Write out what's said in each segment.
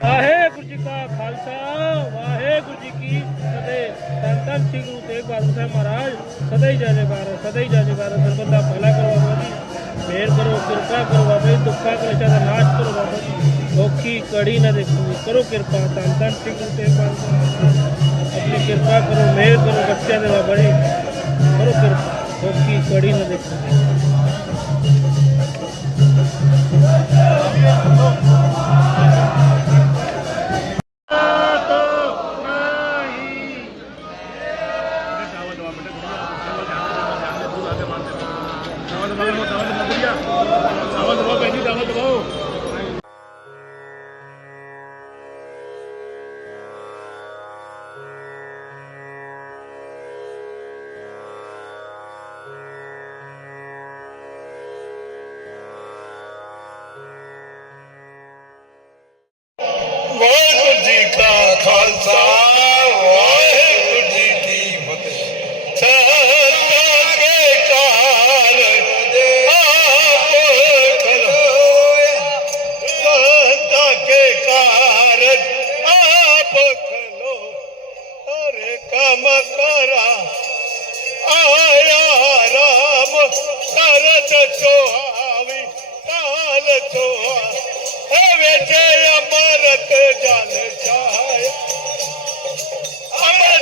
ਵਾਹਿਗੁਰੂ ਜੀ ਕਾ ਖਾਲਸਾ, ਵਾਹਿਗੁਰੂ ਜੀ ਕੀ ਫਤਿਹ। ਧੰਨ ਧੰਨ ਗੁਰੂ ਤੇਗ ਬਹਾਦਰ ਸਾਹਿਬ ਮਹਾਰਾਜ, ਸਦਾ ਹੀ ਜੈਕਾਰ, ਸਦਾ ਹੀ ਜੈਕਾਰ, ਸਰਬੱਤ ਭਲਾ ਕਰੋ ਬਾਬਾ ਜੀ। ਮਿਹਰ ਕਰੋ, ਕਿਰਪਾ ਕਰੋ ਬਾਬਾ ਜੀ ਦੁੱਖਾਂ ਕਲੇਸ਼ਾਂ ਦਾ ਨਾਸ਼ ਕਰੋ ਬਾਬਾ ਜੀ। ਔਖੀ ਕੜੀ ਨਾ ਦੇਖੋ ਕਰੋ ਕਿਰਪਾ, ਧੰਨ ਧੰਨ ਗੁਰੂ ਤੇਗ ਬਹਾਦਰ ਆਪਣੀ ਕਿਰਪਾ ਕਰੋ ਮਿਹਰ ਕਰੋ ਬੱਚਿਆਂ ਦੇ ਬਾਬਾ ਜੀ। ਕਰੋ ਕਿਰਪਾ, ਔਖੀ ਕੜੀ ਨਾ ਦੇਖੋ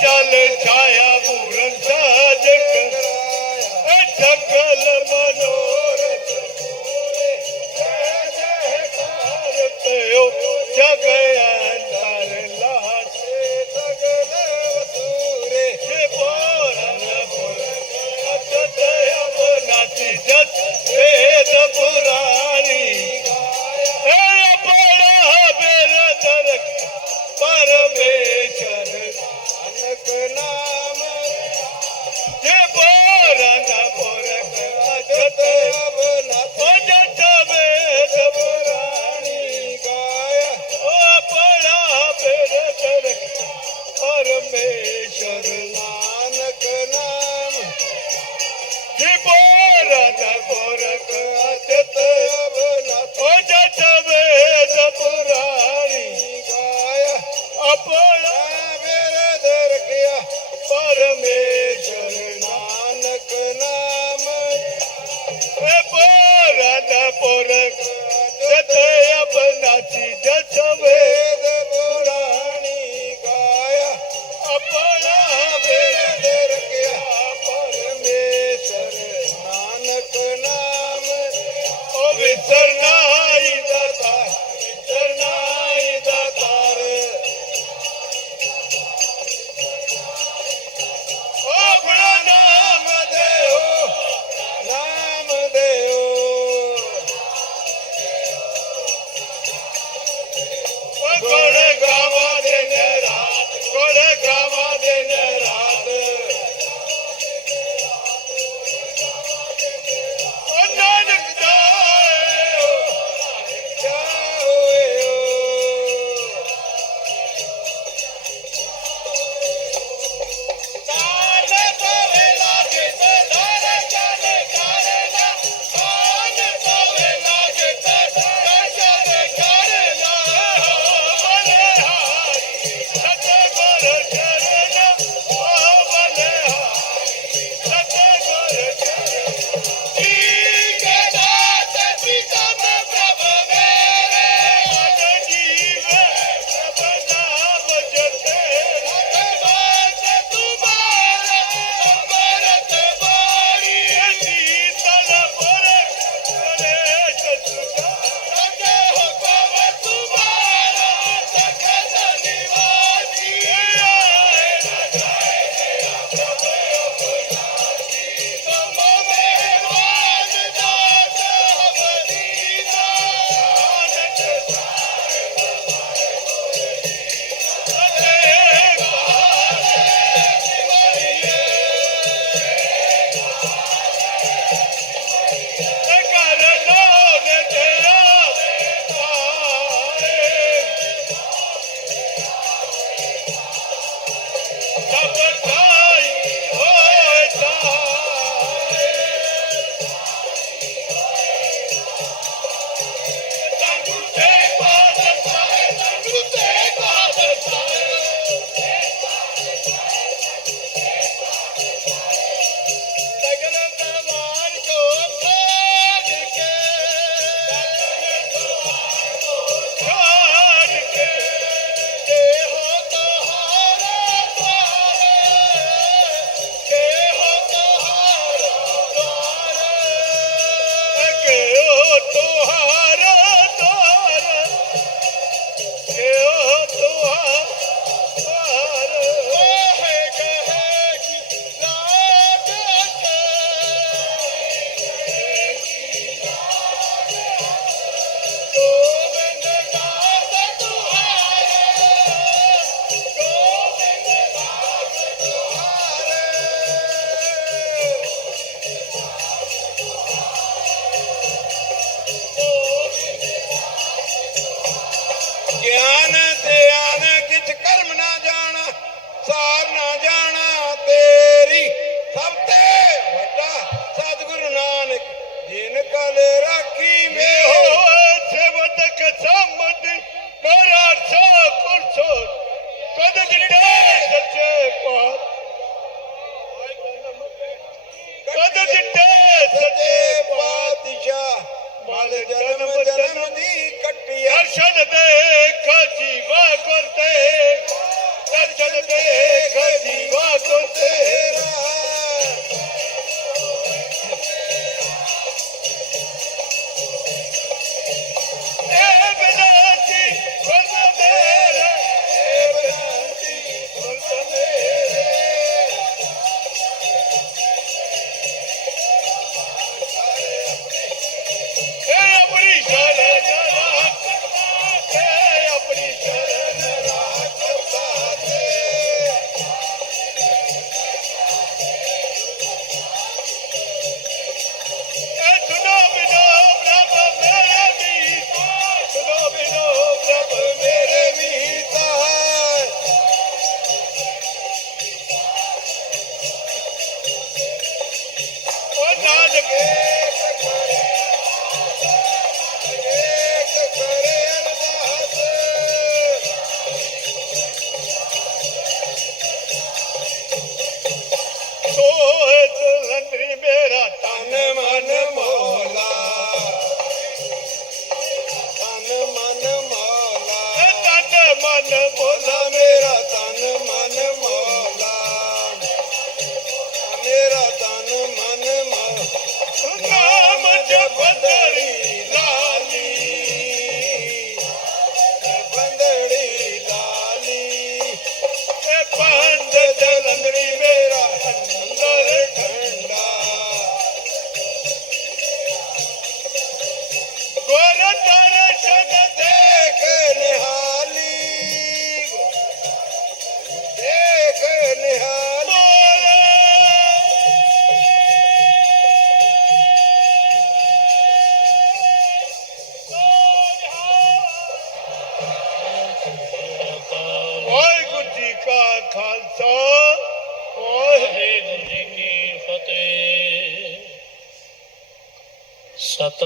જલ છાયા પૂરન સજ ઢકલ મનો Dirty, dirty.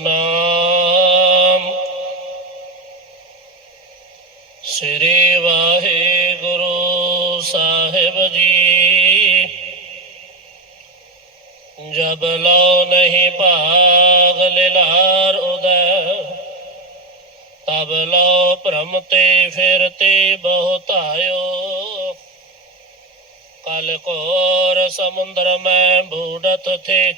ਸਤਨਾਮ ਸ੍ਰੀ ਵਾਹਿਗੁਰੂ ਸਾਹਿਬ ਜੀ, ਜਬ ਲੋ ਨਹੀਂ ਭਾਗ ਲਿਲਾਰ ਉਦੈ, ਤਬ ਲੋ ਭ੍ਰਮ ਤੇ ਫਿਰ ਤੇ ਬਹੁਤਾਇਓ ਕਲ ਕੋਰ ਸਮੁੰਦਰ ਮੈਂ ਬੂੜਤ ਥੇ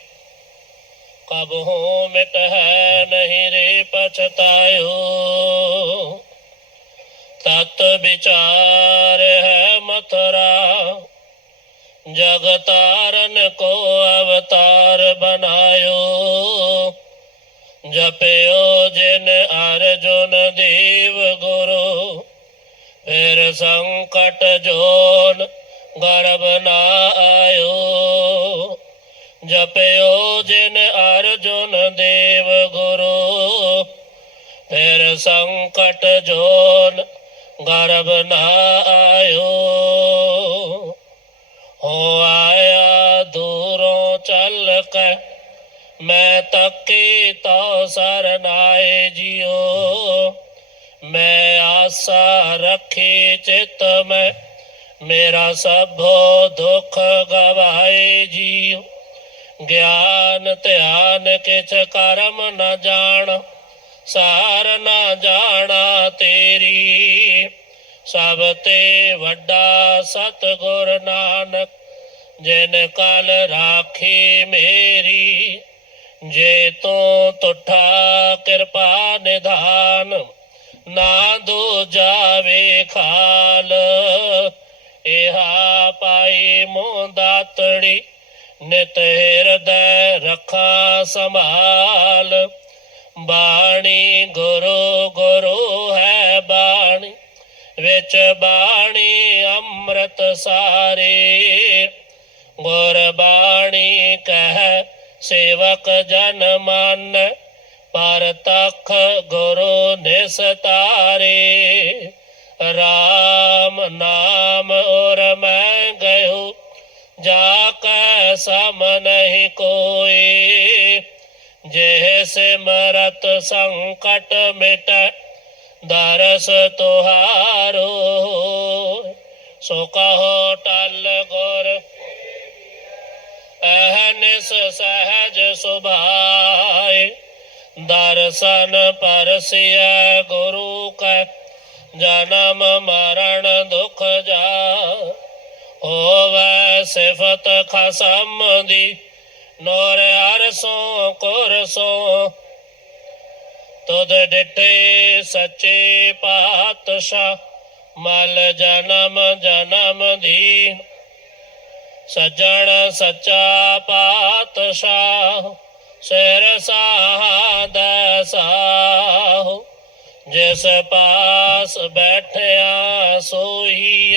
ਕਬ ਹੋਮਿਤ ਹੈ ਨਹੀਂ ਰੇ ਪਛਤਾਇਓ ਤਤ ਵਿਚਾਰ ਹੈ ਮਥਰਾ ਜਗਤਾਰਨ ਕੋ ਅਵਤਾਰ ਬਨਾਇਓ ਜਪਿਓ ਜਿਨ ਅਰਜੁਨ ਦੇਵ ਗੁਰੂ ਫਿਰ ਸੰਕਟ ਜੋਨ ਗਰਬ ਨਾ ਆਇਓ ਜਪਿਓ ਜਿਨ ਅਰਜੁਨ ਦੇਵ ਗੁਰੂ ਫਿਰ ਸੰਕਟ ਜੋਨ ਗਰਬ ਨਾ ਆਇਓ ਹੋ ਆਇਆ ਦੂਰੋਂ ਚੱਲ ਕੇ ਮੈਂ ਤੱਕੇ ਤੋ ਸਰਨਾਏ ਜਿਓ ਮੈਂ ਆਸਾ ਰੱਖੀ ਚਿਤ ਮੈਂ ਮੇਰਾ ਸਭੋ ਦੁੱਖ ਗਵਾਏ ਜੀਉ ਗਿਆਨ ਧਿਆਨ ਕਿਛ ਕਰਮ ਨ ਜਾਣ, ਸਾਰ ਨ ਜਾਣਾ ਤੇਰੀ। ਸਭ ਤੇ ਵੱਡਾ ਸਤਿਗੁਰ ਨਾਨਕ, ਜਿਨ ਕਲ ਰਾਖੀ ਮੇਰੀ, ਜੇ ਤੂੰ ਤੁਠਾ ਕਿਰਪਾ ਨਿਧਾਨ, ਨਾ ਦੋ ਜਾਵੇ ਖਾਲ ਇਹਾ ਪਾਈ ਮੋ ਦਾਤੜੀ ਨਿਤ ਹਿਰਦੈ ਰੱਖਾ ਸੰਭਾਲ। ਬਾਣੀ ਗੁਰੂ ਗੁਰੂ ਹੈ ਬਾਣੀ, ਵਿੱਚ ਬਾਣੀ ਅੰਮ੍ਰਿਤ ਸਾਰੇ। ਗੁਰ ਬਾਣੀ ਕਹਿ, ਸੇਵਕ ਜਨ ਮਨ, ਪਰ ਤਖ ਗੁਰੂ ਨਿਸਤਾਰੇ RAM ਨਾਮ ਔਰ ਮੈਂ ਗਇਓ ਜਾ ਕੈ ਸਮ ਨਹੀਂ ਕੋਈ ਜੇ ਸਿਮਰਤ ਸੰਕਟ ਮਿਟ ਦਰਸ ਤੁਹਾਰੋ ਸੋ ਕਹੋ ਟਲ ਗੁਰ ਅਹਨਿਸ ਸਹਜ ਸੁਭਾਏ ਦਰਸ਼ਨ ਪਰਸਿਆ ਗੁਰੂ ਕੈ ਜਨਮ ਮਰਨ ਦੁਖ ਜਾ ਹੋਵੇ ਸਿਫਤ ਖਸਮ ਦੀ, ਨੋਰ ਅਰਸੋਂ ਕੁਰਸੋਂ ਤੁਧ ਡਿਠੇ ਸੱਚੇ ਪਾਤਸ਼ਾਹ, ਮਲ ਜਨਮ ਜਨਮ ਦੀ। ਸੱਜਣ ਸੱਚਾ ਪਾਤਸ਼ਾਹ, ਸਿਰ ਸਾਧ ਸਾਹੁ। ਜਿਸ ਪਾਸ ਬੈਠਿਆ ਸੋਈ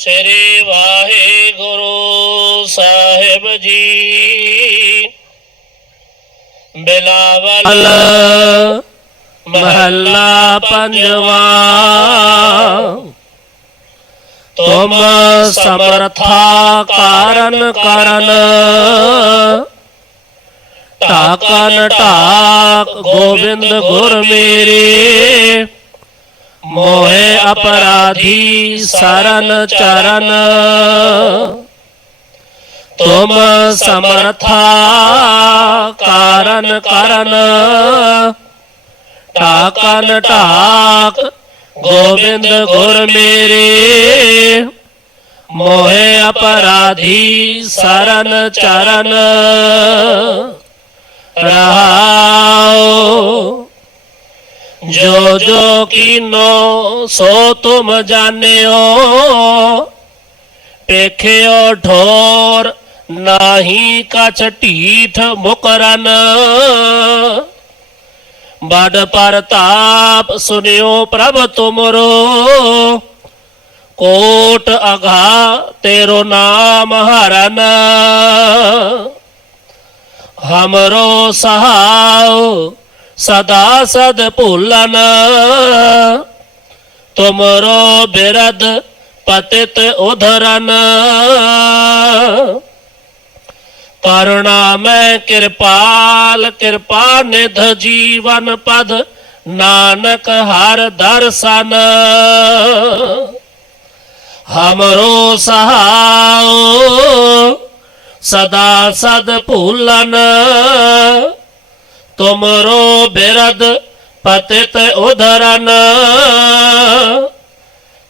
ਸ੍ਰੀ ਵਾਹਿਗੁਰੂ ਸਾਹਿਬ ਜੀ। ਬਿਲਾਵਲ ਮਹੱਲਾ ਪੰਜਵਾ। ਤੁਮ ਸਮਰਥਾ ਕਾਰਨ ਕਰਨ। ਢਾਕਨ ਢਾਕ ਗੋਬਿੰਦ ਗੁਰ ਮੇਰੇ। ਮੋਹਿ ਅਪਰਾਧੀ ਸਰਨ ਚਰਨ। ਤੁਮ ਸਮਰਥਾ ਕਾਰਨ ਕਰਨ। ਢਾਕਨ ਢਾਕ ਗੋਬਿੰਦ ਗੁਰ ਮੇਰੇ। ਮੋਹਿ ਅਪਰਾਧੀ ਸਰਨ ਚਰਨ। ਰਹਾਉ ਜੋ ਜੋ ਕੀਨੋ, ਸੋ ਤੁਮ ਜਾਣਿਓ। ਪੇਖਿਓ ਠੋਰ ਨਾਹੀ ਕਛ ਢੀਠ ਮੁਕਰਨ। ਬੜ ਪਰਤਾਪ ਸੁਨਿਓ ਪ੍ਰਭ ਤੁਮਰੋ। ਕੋਟ ਅਘਾ ਤੇਰੋ ਨਾਮ ਹਰਨ। ਹਮਰੋ ਸਹਾਉ ਸਦਾ ਸਦ ਭੁੱਲਨ। ਤੁਮਰੋ ਬਿਰਦ ਪਤਿਤ ਉਧਰਨ। ਕਰੁਣਾ ਮੈਂ ਕਿਰਪਾਲ, ਕਿਰਪਾ ਨਿਧ ਜੀਵਨ ਪਦ, ਨਾਨਕ ਹਰ ਦਰਸ਼ਨ। ਹਮਰੋ ਸਹਾਓ ਸਦਾ ਸਦ ਭੂਲਨ। ਤੁਮਰੋ ਬਿਰਦ ਪਤਿਤ ਉਧਰਨ।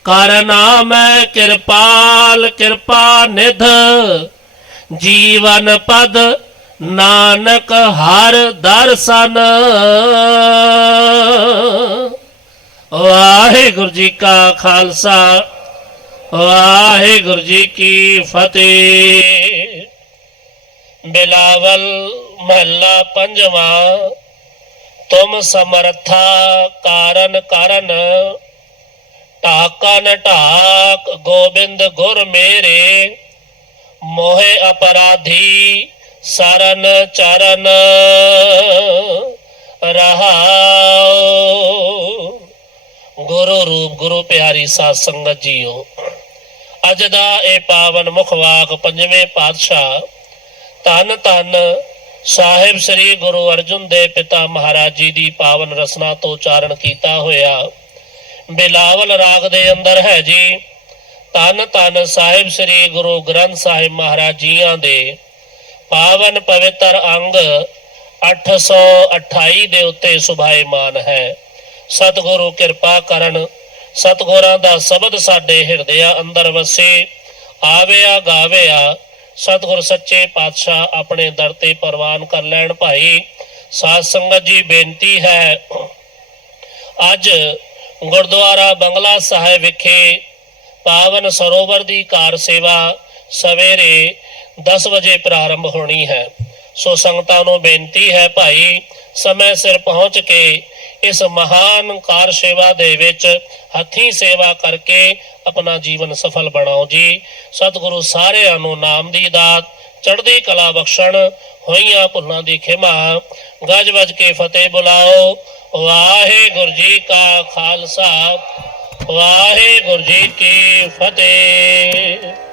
ਕਰਨਾ ਮੈਂ ਕਿਰਪਾਲ, ਕਿਰਪਾ ਨਿਧ। ਜੀਵਨ ਪਦ ਨਾਨਕ ਹਰ ਦਰਸ਼ਨ। ਵਾਹਿਗੁਰੂ ਜੀ ਕਾ ਖਾਲਸਾ, ਵਾਹਿਗੁਰੂ ਜੀ ਕੀ ਫਤਿਹ। ਬਿਲਾਵਲ ਮਹੱਲਾ ਪੰਜਵਾਂ, ਤੁਮ ਸਮਰਥਾ ਕਾਰਨ ਕਰਨ, ਢਾਕਨ ਢਾਕ ਗੋਬਿੰਦ ਗੁਰ ਮੇਰੇ, ਮੋਹਿ ਅਪਰਾਧੀ ਸਰਨ ਚਰਨ ਰਹਾਉ। ਗੁਰੂ ਰੂਪ, ਗੁਰੂ ਪਿਆਰੀ ਸਾਧ ਸੰਗਤ ਜੀਓ, ਅੱਜ ਦਾ ਇਹ ਪਾਵਨ ਮੁਖ ਵਾਕ ਪੰਜਵੇਂ ਪਾਤਸ਼ਾਹ, ਧੰਨ ਧੰਨ ਸਾਹਿਬ ਸ੍ਰੀ ਗੁਰੂ ਅਰਜੁਨ ਦੇ ਪਿਤਾ ਮਹਾਰਾਜ ਜੀ ਦੀ ਪਾਵਨ ਰਸਨਾ ਤੋਂ ਉਚਾਰਨ ਕੀਤਾ ਹੋਇਆ। ਬਿਲਾਵਲ ਰਾਗ ਦੇ ਅੰਦਰ ਹੈ ਜੀ, ਧੰਨ ਧੰਨ ਸਾਹਿਬ ਸ੍ਰੀ ਗੁਰੂ ਗ੍ਰੰਥ ਸਾਹਿਬ ਮਹਾਰਾਜ ਜੀਆਂ ਦੇ ਪਾਵਨ ਪਵਿੱਤਰ ਅੰਗ 828 ਦੇ ਉੱਤੇ ਸੁਭਾਇਮਾਨ ਹੈ। ਸਤਿਗੁਰੂ ਕਿਰਪਾ ਕਰਨ, ਸਤਿਗੁਰਾਂ ਦਾ ਸ਼ਬਦ ਸਾਡੇ ਹਿਰਦਿਆਂ ਅੰਦਰ ਵਸੇ, ਆਵਿਆ ਗਾਵਿਆ ਸਤਿਗੁਰ ਸੱਚੇ ਪਾਤਸ਼ਾਹ ਆਪਣੇ ਦਰ ਤੇ ਪ੍ਰਵਾਨ ਕਰ ਲੈਣ ਭਾਈ। ਸਾਧ ਸੰਗਤ ਜੀ, ਬੇਨਤੀ ਹੈ, ਅੱਜ ਗੁਰਦੁਆਰਾ ਬੰਗਲਾ ਸਾਹਿਬ ਵਿਖੇ ਪਾਵਨ ਸਰੋਵਰ ਦੀ ਕਾਰ ਸੇਵਾ ਸਵੇਰੇ 10 ਵਜੇ ਪ੍ਰਾਰੰਭ ਹੋਣੀ ਹੈ। ਸੋ ਸੰਗਤਾਂ ਨੂੰ ਬੇਨਤੀ ਹੈ ਭਾਈ ਸਮੇਂ ਸਿਰ ਪਹੁੰਚ ਕੇ ਇਸ ਮਹਾਨ ਕਾਰ ਸੇਵਾ ਦੇ ਵਿੱਚ ਹੱਥੀਂ ਸੇਵਾ ਕਰਕੇ ਆਪਣਾ ਜੀਵਨ ਸਫਲ ਬਣਾਓ ਜੀ। ਸਤਿਗੁਰੂ ਸਾਰਿਆਂ ਨੂੰ ਨਾਮ ਦੀ ਦਾਤ, ਚੜ੍ਹਦੀ ਕਲਾ ਬਖਸ਼ਣ, ਹੋਈਆਂ ਭੁੱਲਾਂ ਦੀ ਖਿਮਾ, ਗੱਜ ਵੱਜ ਕੇ ਫਤਿਹ ਬੁਲਾਓ। ਵਾਹਿਗੁਰੂ ਜੀ ਕਾ ਖਾਲਸਾ, ਵਾਹਿਗੁਰੂ ਜੀ ਕੀ ਫਤਿਹ।